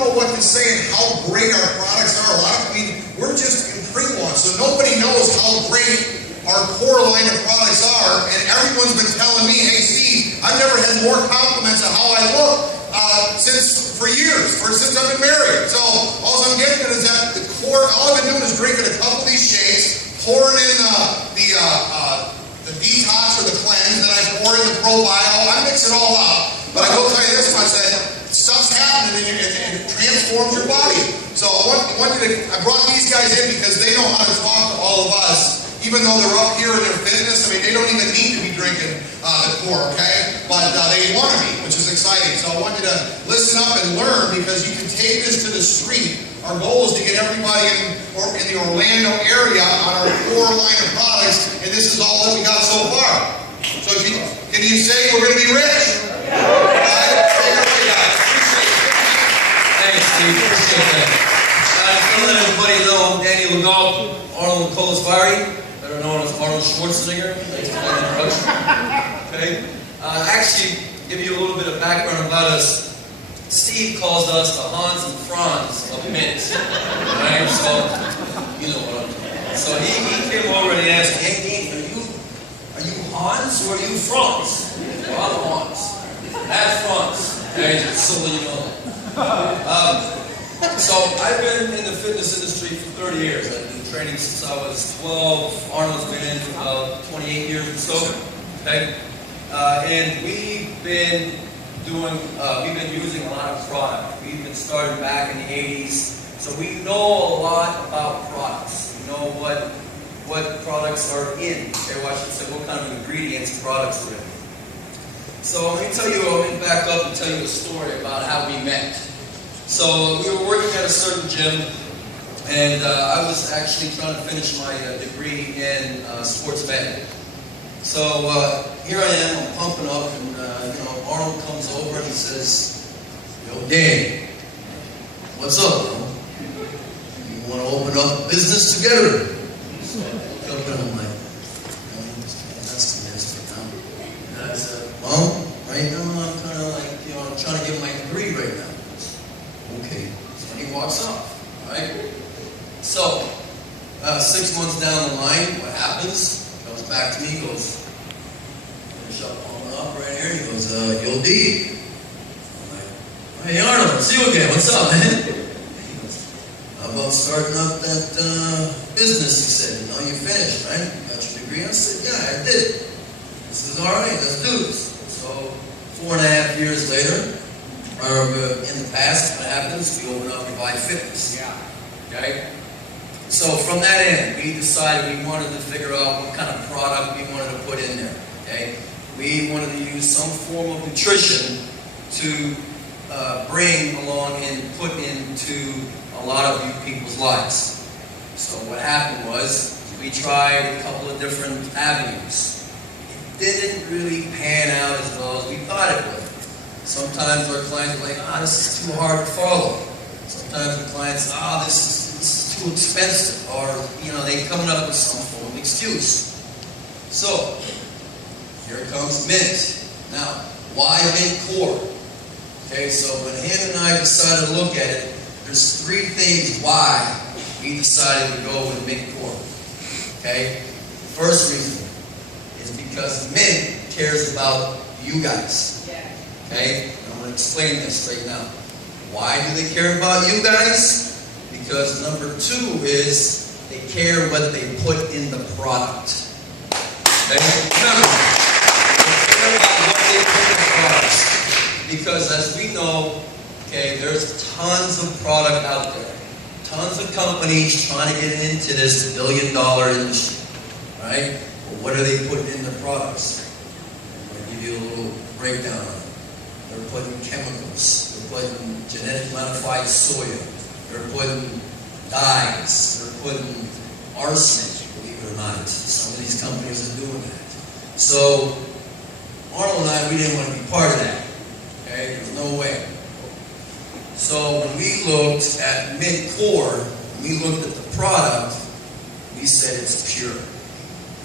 know what to say and how great our products are. We're just in pre-launch, so nobody knows how great our core line of products are, and everyone's been telling me, hey Steve, I've never had more compliments on how I look since I've been married. So all I'm getting at is that the core, all I've been doing is drinking a couple of these shakes, pouring in the detox or the cleanse, then I pour in the probio. I mix it all up, but I will tell you this much, that stuff's happening and it transforms your body. So I brought these guys in because they know how to talk to all of us. Even though they're up here in their fitness, I mean, they don't even need to be drinking the core, okay? But they want to be, which is exciting. So I want you to listen up and learn, because you can take this to the street. Our goal is to get everybody in the Orlando area on our core line of products, and this is all that we got so far. So can you say we're going to be rich? Yeah. All right? Take it away, guys. Appreciate it. Thanks, Steve. Appreciate that. Just to let everybody know, I'm Daniel Legault, Arnold Purity. Better known as Arnold Schwarzenegger. Thanks for that introduction. Okay. Actually, give you a little bit of background about us. Steve calls us the Hanz Franz of mYnt. Right? So, you know what I'm talking about. So he came over and he asked me, hey, Dean, are you Hanz or are you Franz? Well, I'm Hanz. That's Franz. Okay, so you know that. So I've been in the fitness industry for 30 years. I've been training since I was 12. Arnold's been in for about 28 years or so. Okay, and we've been using a lot of product. We've been started back in the 80s, so we know a lot about products. We know what products are in. Okay, well, I should say what kind of ingredients products are in. So let me tell you, I'm going to back up and tell you a story about how we met. So we were working at a certain gym, and I was actually trying to finish my degree in sports betting. So here I am, I'm pumping up, and Arnold comes over and he says, "Yo, Dan, what's up, bro? You want to open up a business together?" So I look up and I'm like, that's the minister now. And I said, well, right now I'm kind of like, I'm trying to get my degree right now. Okay, so he walks off, right? So, 6 months down the line, what happens? He comes back to me, he goes, finish up right here, he goes, yo, D. I'm like, hey, Arnold, see you again, what's up, man? He goes, how about starting up that business, he said, you finished, right? You got your degree? I said, yeah, I did. He says, all right, let's do this. So, 4.5 years later, in the past, what happens? We open up Revive Fitness. Yeah. Okay? So from that end, we decided we wanted to figure out what kind of product we wanted to put in there. Okay? We wanted to use some form of nutrition to bring along and put into a lot of you people's lives. So what happened was, we tried a couple of different avenues. It didn't really pan out as well as we thought it would. Sometimes our clients are like, this is too hard to follow. Sometimes the clients say, this is too expensive. Or, they're coming up with some form of excuse. So, here comes mYnt. Now, why mYnt Core? Okay, so when him and I decided to look at it, there's 3 things why we decided to go with mYnt Core. Okay? The first reason is because mYnt cares about you guys. Okay? I'm going to explain this right now. Why do they care about you guys? Because number 2 is they care what they put in the product. Okay? Remember, they care about what they put in the products. Because as we know, okay, there's tons of product out there. Tons of companies trying to get into this billion-dollar industry. Right? Well, what are they putting in the products? I'm going to give you a little breakdown on it. They're putting chemicals, they're putting genetic modified soya, they're putting dyes, they're putting arsenic, believe it or not. Some of these companies are doing that. So, Arnold and I, we didn't want to be part of that. Okay, there's no way. So when we looked at mYnt Core, we looked at the product, we said it's pure.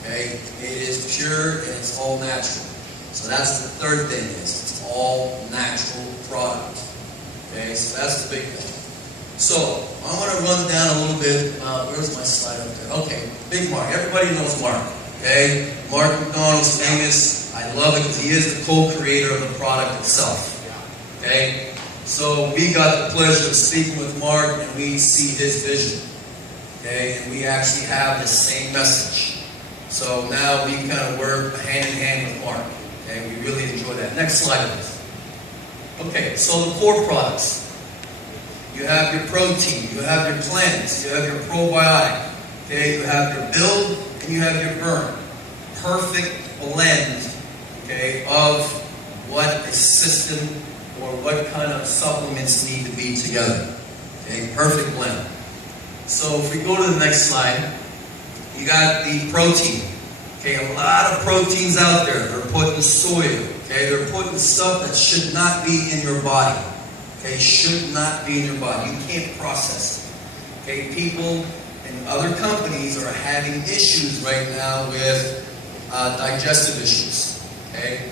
Okay, it is pure and it's all natural. So that's the third thing is, it's all natural product. Okay, so that's the big thing. So, I'm going to run down a little bit. Where's my slide up there? Okay, Big Mark. Everybody knows Mark. Okay? Mark McDonald's famous. I love it because he is the co-creator of the product itself. Okay? So, we got the pleasure of speaking with Mark, and we see his vision. Okay? And we actually have the same message. So, now we kind of work hand in hand with Mark. Okay? We really enjoy that. Next slide, please. Okay, so the core products. You have your protein, you have your cleanse, you have your probiotic, okay, you have your build, and you have your burn. Perfect blend, okay, of what a system or what kind of supplements need to be together. Okay, perfect blend. So if we go to the next slide, you got the protein. Okay, a lot of proteins out there. They're putting soy, okay, they're putting stuff that should not be in your body. Okay, should not be in your body. You can't process it. Okay, people and other companies are having issues right now with digestive issues. Okay,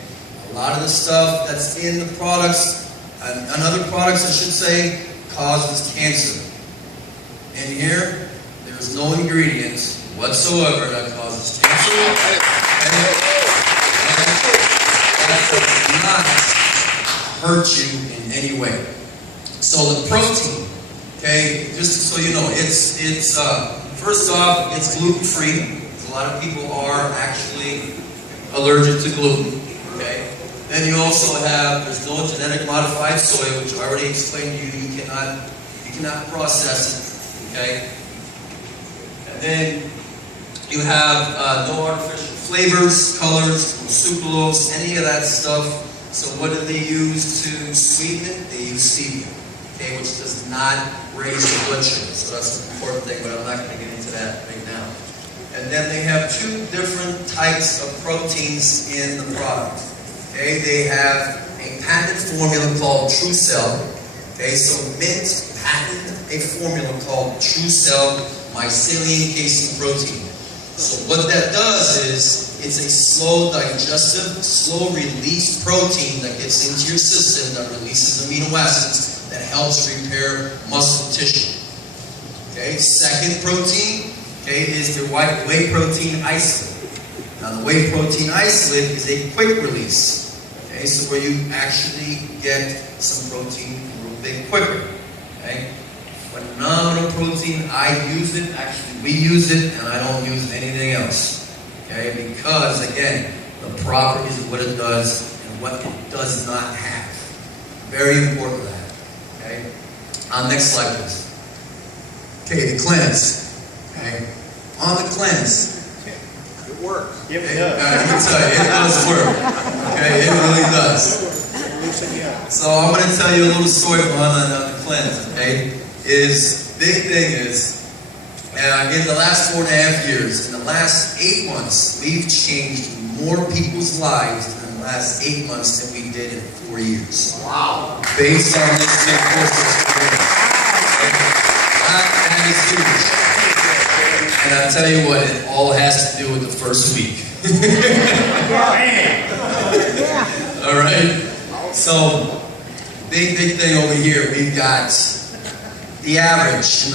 a lot of the stuff that's in the products and other products, I should say, causes cancer. In here, there's no ingredients whatsoever that causes cancer. And that does not hurt you in any way. So the protein, okay, just so you know, it's first off, it's gluten-free. A lot of people are actually allergic to gluten, okay. Then you also have, there's no genetic modified soy, which I already explained to you, you cannot process it, okay. And then you have no artificial flavors, colors, no sucralose, any of that stuff. So what do they use to sweeten it? They use stevia. Okay, which does not raise the blood sugar. So that's an important thing, but I'm not going to get into that right now. And then they have two different types of proteins in the product. Okay, they have a patented formula called TrueCell. Okay, so mYnt patented a formula called TrueCell mycelium casein protein. So what that does is, it's a slow digestive, slow release protein that gets into your system that releases amino acids that helps repair muscle tissue. Okay, second protein, okay, is the whey protein isolate. Now the whey protein isolate is a quick release. Okay, so where you actually get some protein real big quicker. Okay, phenomenal protein. I use it. Actually, we use it, and I don't use anything else. Okay, because again, the properties of what it does and what it does not have. Very important that. Okay. Next slide, please. Okay, the cleanse. Okay. On the cleanse. Okay. It works. It does. I can tell you, it does work. Okay, it really does. So I'm going to tell you a little story on the cleanse. Okay, big thing is, in the last 4.5 years, in the last 8 months, we've changed more people's lives in the last 8 months than we did in 4 years. Wow. Based on this big course experience. That is huge. And I'll tell you what, it all has to do with the first week. Alright? So, big thing over here, we've got the average in the